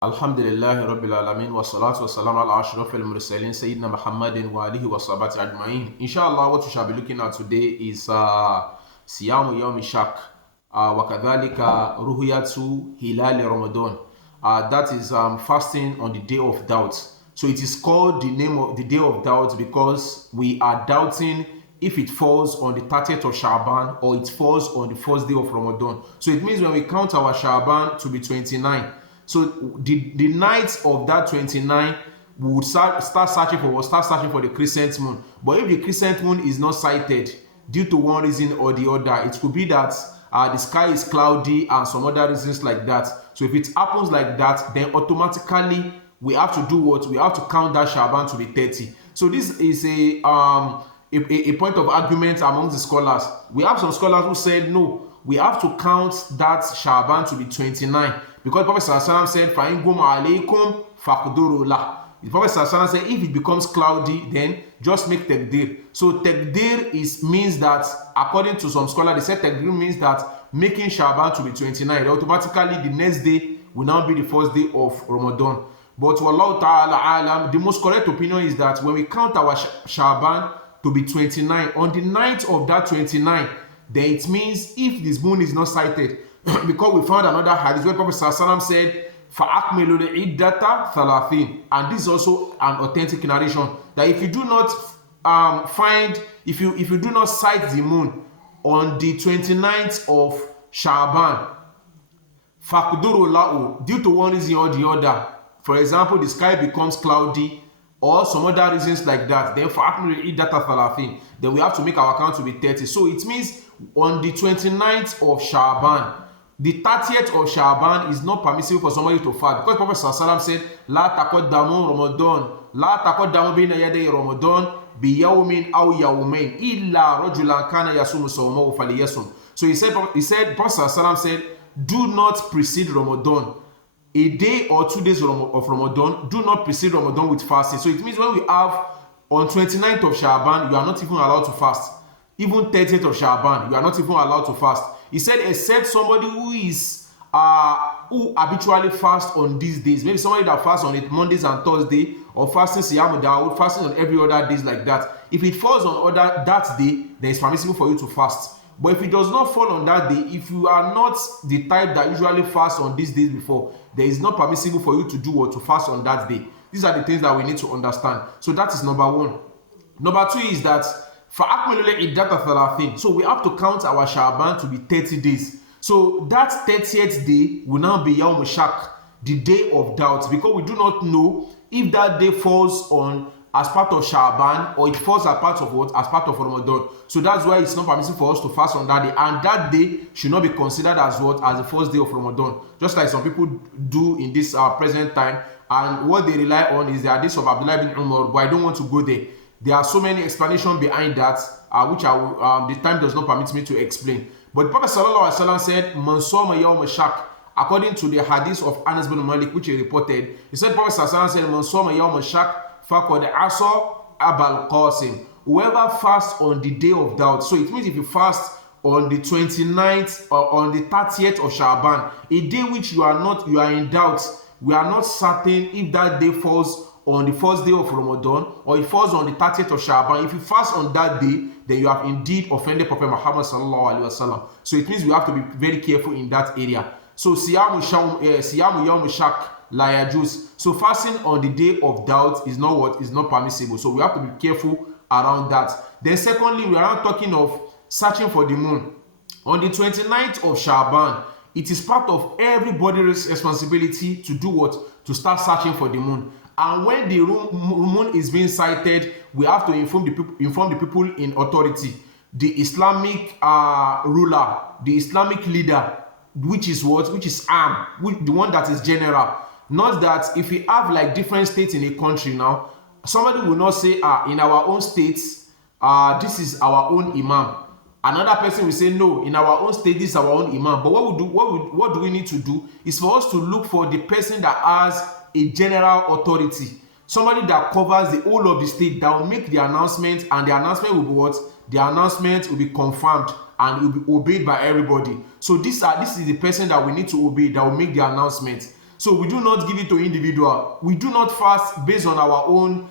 Alhamdulillahi Rabbil Alameen wa salatu wa salam ala ashraf al-mursalin Sayyidina Muhammadin wa alihi wa sahabati ajma'in. Inshallah, what we shall be looking at today is Siyamu Yawmi Shak wa kadhalika Ruhiyatu Hilali Ramadan. That is fasting on the day of doubt. So it is called the name of the day of doubt because we are doubting if it falls on the 30th of Sha'ban or it falls on the first day of Ramadan. So it means when we count our Sha'ban to be 29, so the night of that 29, we would start searching for the crescent moon. But if the crescent moon is not sighted due to one reason or the other, it could be that the sky is cloudy and some other reasons like that. So if it happens like that, then automatically we have to do what? We have to count that Shaban to be 30. So this is a point of argument among the scholars. We have some scholars who said no, we have to count that Shaban to be 29 because Prophet Sallallahu said, "Fa'in gum alaykum faqduru lah." The Prophet Sallallahu said, if it becomes cloudy, then just make takdir. So takdir means that, according to some scholars, they said takdir means that making Shaban to be 29. Automatically, the next day will now be the first day of Ramadan. But Wallahu ta'ala alam, the most correct opinion is that when we count our Shaban to be 29, on the night of that 29, then it means if this moon is not sighted, because we found another hadith where Prophet Sallallahu said, فَأَكْمِلُوا الْعِدَّةَ ثَلَاثِينَ, and this is also an authentic narration that if you do not if you do not sight the moon on the 29th of Sha'ban, فَقْدُرُوا لَهُ, due to one reason or the other, for example, the sky becomes cloudy or some other reasons like that, then فَأَكْمِلُوا الْعِدَّةَ ثَلَاثِينَ, then we have to make our count to be 30. So it means on the 29th of Sha'ban, the 30th of Sha'ban is not permissible for somebody to fast because Prophet Sallallahu said, "La taqaddamu Ramadan, la taqaddamu bayna yaday Ramadan bi yawmin aw yawmayn illa rajulan kana yasumu sawmahu falyasum." So he said, Prophet Sallallahu said, "Do not precede Ramadan, a day or 2 days of Ramadan. Do not precede Ramadan with fasting." So it means when we have on 29th of Sha'ban, you are not even allowed to fast. Even 30th of Sha'ban, you are not even allowed to fast. He said, except somebody who is who habitually fast on these days. Maybe somebody that fasts on it Mondays and Thursday, or fasting Siyam Dawood, fasting on every other days like that. If it falls on that day, then it's permissible for you to fast. But if it does not fall on that day, if you are not the type that usually fasts on these days before, then it's not permissible for you to do or to fast on that day. These are the things that we need to understand. So that is number one. Number two is that so we have to count our Sha'ban to be 30 days. So that 30th day will now be Yawm Shak, the day of doubt, because we do not know if that day falls on as part of Sha'ban or it falls as part of what? As part of Ramadan. So that's why it's not permissible for us to fast on that day, and that day should not be considered as what? As the first day of Ramadan, just like some people do in this present time. And what they rely on is the hadith of Abdullah bin Umar, but I don't want to go there. There are so many explanations behind that, which the time does not permit me to explain. But the Prophet ﷺ said, "Man sawma yawm shak," according to the hadith of Anas bin Malik, which he reported. He said, Prophet ﷺ said, "Man sawma yawm shak faqad asa Abul Qasim." Whoever fasts on the day of doubt. So it means if you fast on the 29th or on the 30th of Sha'ban, a day which you are in doubt, we are not certain if that day falls on the first day of Ramadan or it falls on the 30th of Sha'ban. If you fast on that day, then you have indeed offended Prophet Muhammad sallallahu alaihi wasallam. So it means we have to be very careful in that area. So siyamu yawm shak la yajuz. So fasting on the day of doubt is not permissible. So we have to be careful around that. Then secondly, we are not talking of searching for the moon. On the 29th of Sha'ban, it is part of everybody's responsibility to do what? To start searching for the moon. And when the moon is being sighted, we have to inform the people in authority, the Islamic ruler, the Islamic leader, which is the one that is general. Not that if we have like different states in a country now, somebody will not say, in our own states, this is our own imam. Another person will say, no, in our own state, this is our own imam. But what do we need to do is for us to look for the person that has a general authority, somebody that covers the whole of the state, that will make the announcement, and the announcement will be what? The announcement will be confirmed and will be obeyed by everybody. So this is the person that we need to obey, that will make the announcement. So we do not give it to individual. We do not fast based on our own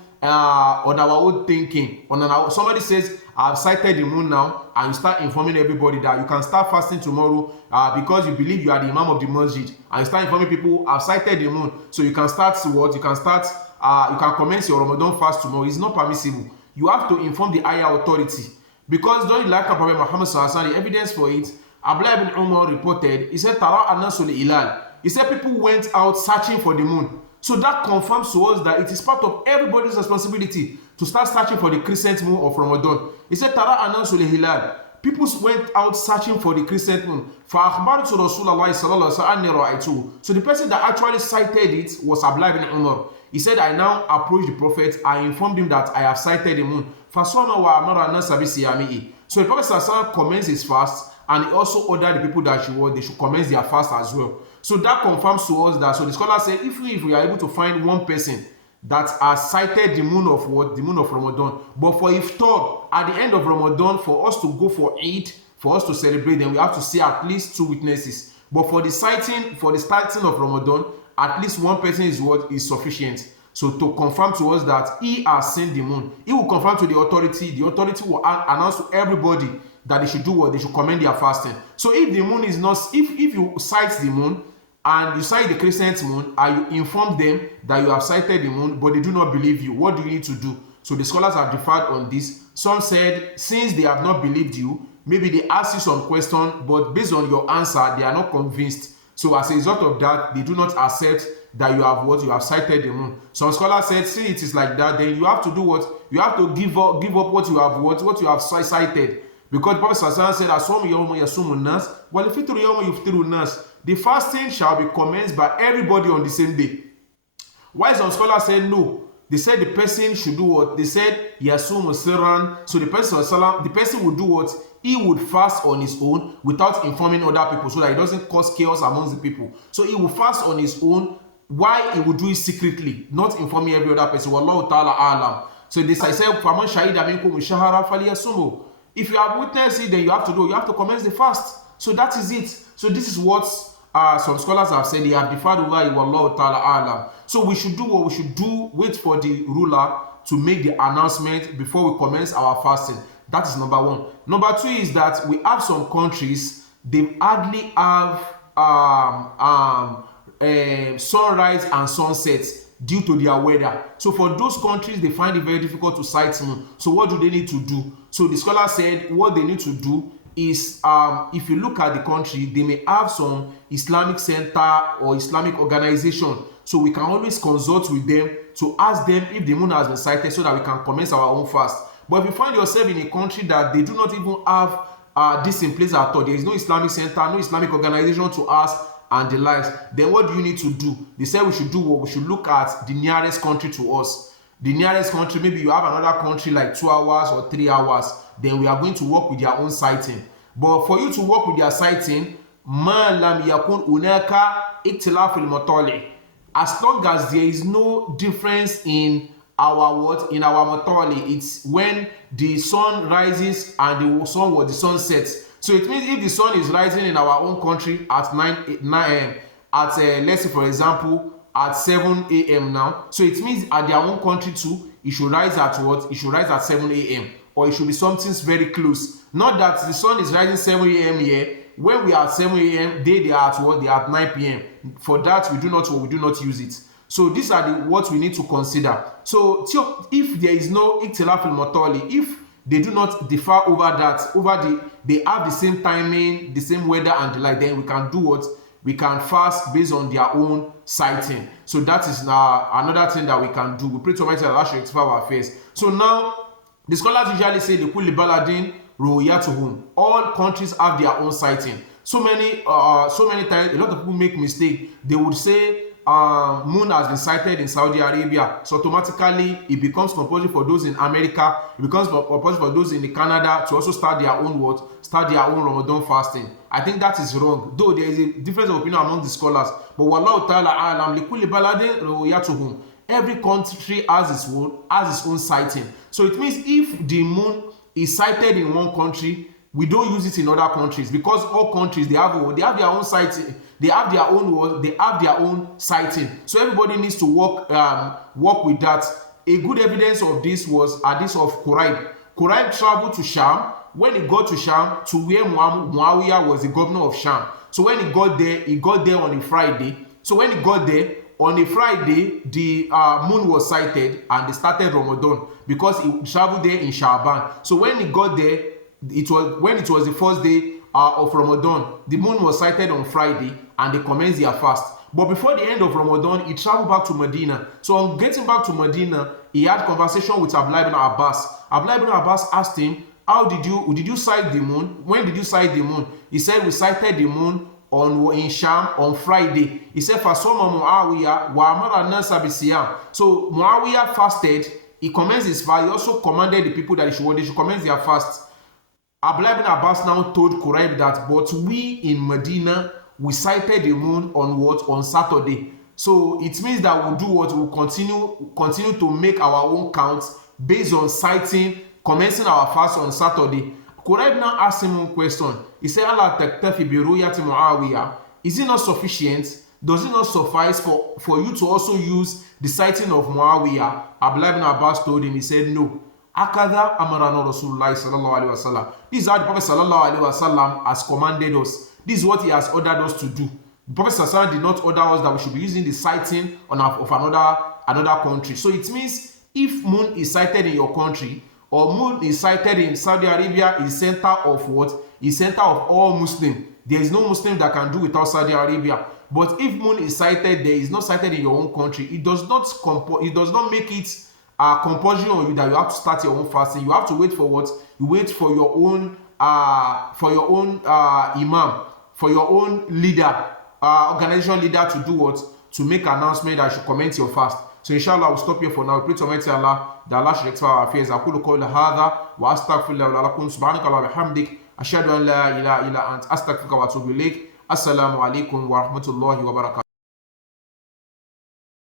thinking. Somebody says, I've sighted the moon now, and you start informing everybody that you can start fasting tomorrow because you believe you are the imam of the masjid, and you start informing people, I've sighted the moon, so you can start what? You can commence your Ramadan fast tomorrow. It's not permissible. You have to inform the higher authority, because during the life of Prophet Muhammad sallallahu alaihi wasallam, the evidence for it, Abdullah ibn Umar reported, he said, Tara anasul ilal. He said people went out searching for the moon. So that confirms to us that it is part of everybody's responsibility to start searching for the crescent moon of Ramadan. He said, Tara anasul hilal. People went out searching for the crescent moon. فَأَخْبَرْتُ رَسُولَ اللَّهِ صَلَّى اللَّهُ عَلَيْهِ وَسَلَّمَ. So the person that actually cited it was Abdullah ibn Umar. He said, I now approached the Prophet. I informed him that I have sighted the moon. فَصَوْمَ وَأَمَرَ النَّاسَ بِصِيَامِهِ. So the Prophet commenced his fast, and he also ordered the people that they should commence their fast as well. So that confirms to us that, so the scholar said, if we are able to find one person that has cited the moon of what? The moon of Ramadan. But for iftar, at the end of Ramadan, for us to go for Eid, for us to celebrate, then we have to see at least 2 witnesses. But for the starting of Ramadan, at least one person is sufficient. So to confirm to us that he has seen the moon, he will confirm to the authority. The authority will announce to everybody that they should do what? They should commence their fasting. So if the moon is not, if you sight the moon, and you sight the crescent moon, and you inform them that you have sighted the moon, but they do not believe you, what do you need to do? So the scholars have differed on this. Some said, since they have not believed you, maybe they ask you some question, but based on your answer, they are not convinced. So as a result of that, they do not accept that you have sighted the moon. Some scholars said, since it is like that, then you have to do what? You have to give up what you have cited. Because the Prophet said, As-sawmu yawma yasumu nas, wal-fitru yawma yuftiru nas. The fasting shall be commenced by everybody on the same day. Why some scholars said no? They said the person should do what? They said yasumu sirran. So the person would do what? He would fast on his own without informing other people, so that it doesn't cause chaos amongst the people. So he will fast on his own. Why he would do it secretly, not informing every other person. Wallahu ta'ala alam. So this I said, faman shahida minkum shahara falyasumu. If you have witnessed it, then you have to commence the fast. So that is it. So this is what some scholars have said. They have deferred over it. Wallahu ta'ala alam. So we should do what we should do. Wait for the ruler to make the announcement before we commence our fasting. That is number one. Number two is that we have some countries, they hardly have sunrise and sunsets due to their weather. So for those countries, they find it very difficult to sight moon. So what do they need to do? So the scholar said what they need to do is, if you look at the country, they may have some Islamic center or Islamic organization. So we can always consult with them to ask them if the moon has been sighted, so that we can commence our own fast. But if you find yourself in a country that they do not even have this in place at all, there is no Islamic center, no Islamic organization to ask, and the likes, then what do you need to do? They said we should do what? We should look at the nearest country to us. The nearest country, maybe you have another country like 2 hours or 3 hours, then we are going to work with their own sighting. But for you to work with their sighting, ma lam yakun unaka ikhtilaf al-matali'. As long as there is no difference in our matali, it's when the sun rises and the sun sets. So it means if the sun is rising in our own country at 9 let's say for example at 7 a.m. now, so it means at their own country too, it should rise at what? It should rise at 7 a.m. or it should be something very close. Not that the sun is rising 7 a.m. here, when we are at 7 a.m. they are at what? They are at 9 p.m. For that we do not use it. So these are what we need to consider. So if there is no ikhtilaf al-matali, if they do not differ they have the same timing, the same weather and the like, then we can do what? We can fast based on their own sighting. So that is another thing that we can do. We pray to Almighty Allah to rectify our affairs. So now, the scholars usually say, Likulli baladin ru'yatuhum. All countries have their own sighting. So many times, a lot of people make mistake. They would say, moon has been sighted in Saudi Arabia, so automatically it becomes compulsory for those in America, it becomes compulsory for those in Canada to also start their own Ramadan fasting. I think that is wrong, though there is a difference of opinion among the scholars. But wallahu ta'ala alam, likulli baladin ru'yatuhum. Every country has its own sighting. So it means if the moon is sighted in one country, we don't use it in other countries, because all countries, they have their own sighting, they have their own sighting. So everybody needs to work with that. A good evidence of this was hadith of Quraib. Quraib traveled to Sham. When he got to Sham, to where Muawiyah was the governor of Sham. So when he got there on a Friday. So when he got there on a Friday, the moon was sighted, and they started Ramadan, because he traveled there in Sha'ban. So when he got there, it was the first day of Ramadan. The moon was sighted on Friday, and they commenced their fast. But before the end of Ramadan, he traveled back to Medina. So on getting back to Medina, he had conversation with Abdullah ibn Abbas. Abdullah ibn Abbas asked him, did you sight the moon? When did you sight the moon? He said, we sighted the moon in Sham on Friday. He said, Fasoma Muawiyah wa amara nasa bisiyam. So Muawiyah fasted. He commenced his fast. He also commanded the people that they should commence their fast. Abdullah ibn Abbas now told Quraib that, but we in Medina, we sighted the moon on what? On Saturday. So it means that we'll do what? We'll continue to make our own counts based on sighting, commencing our fast on Saturday. Quraib now asked him one question. He said, Allah taktafi bi ru'yati Muawiyah. Is it not sufficient? Does it not suffice for you to also use the sighting of Muawiyah? Abdullah ibn Abbas told him, he said, no. Akada amarana Rasulullah sallallahu alaihi wasallam. This is how the Prophet sallallahu alaihi wasallam has commanded us. This is what he has ordered us to do. The Prophet sallallahu did not order us that we should be using the sighting of another country. So it means if moon is sighted in your country, or moon is sighted in Saudi Arabia, is center of what? Is center of all Muslim. There is no Muslim that can do without Saudi Arabia. But if moon is sighted, there is not sighted in your own country. It does not make it compulsory on you that you have to start your own fasting. You have to wait for what? You wait for your own imam, for your own leader, organization leader to do what? To make an announcement that you should commence your fast. So inshallah, we'll stop here for now. We pray to Almighty Allah that Allah should rectify our affairs. أقول قولي هذا وأستغفر الله ولكم سبحانك اللهم وبحمدك أشهد أن لا إله إلا أنت أستغفرك وأتوب إليك. السلام عليكم ورحمة الله وبركاته.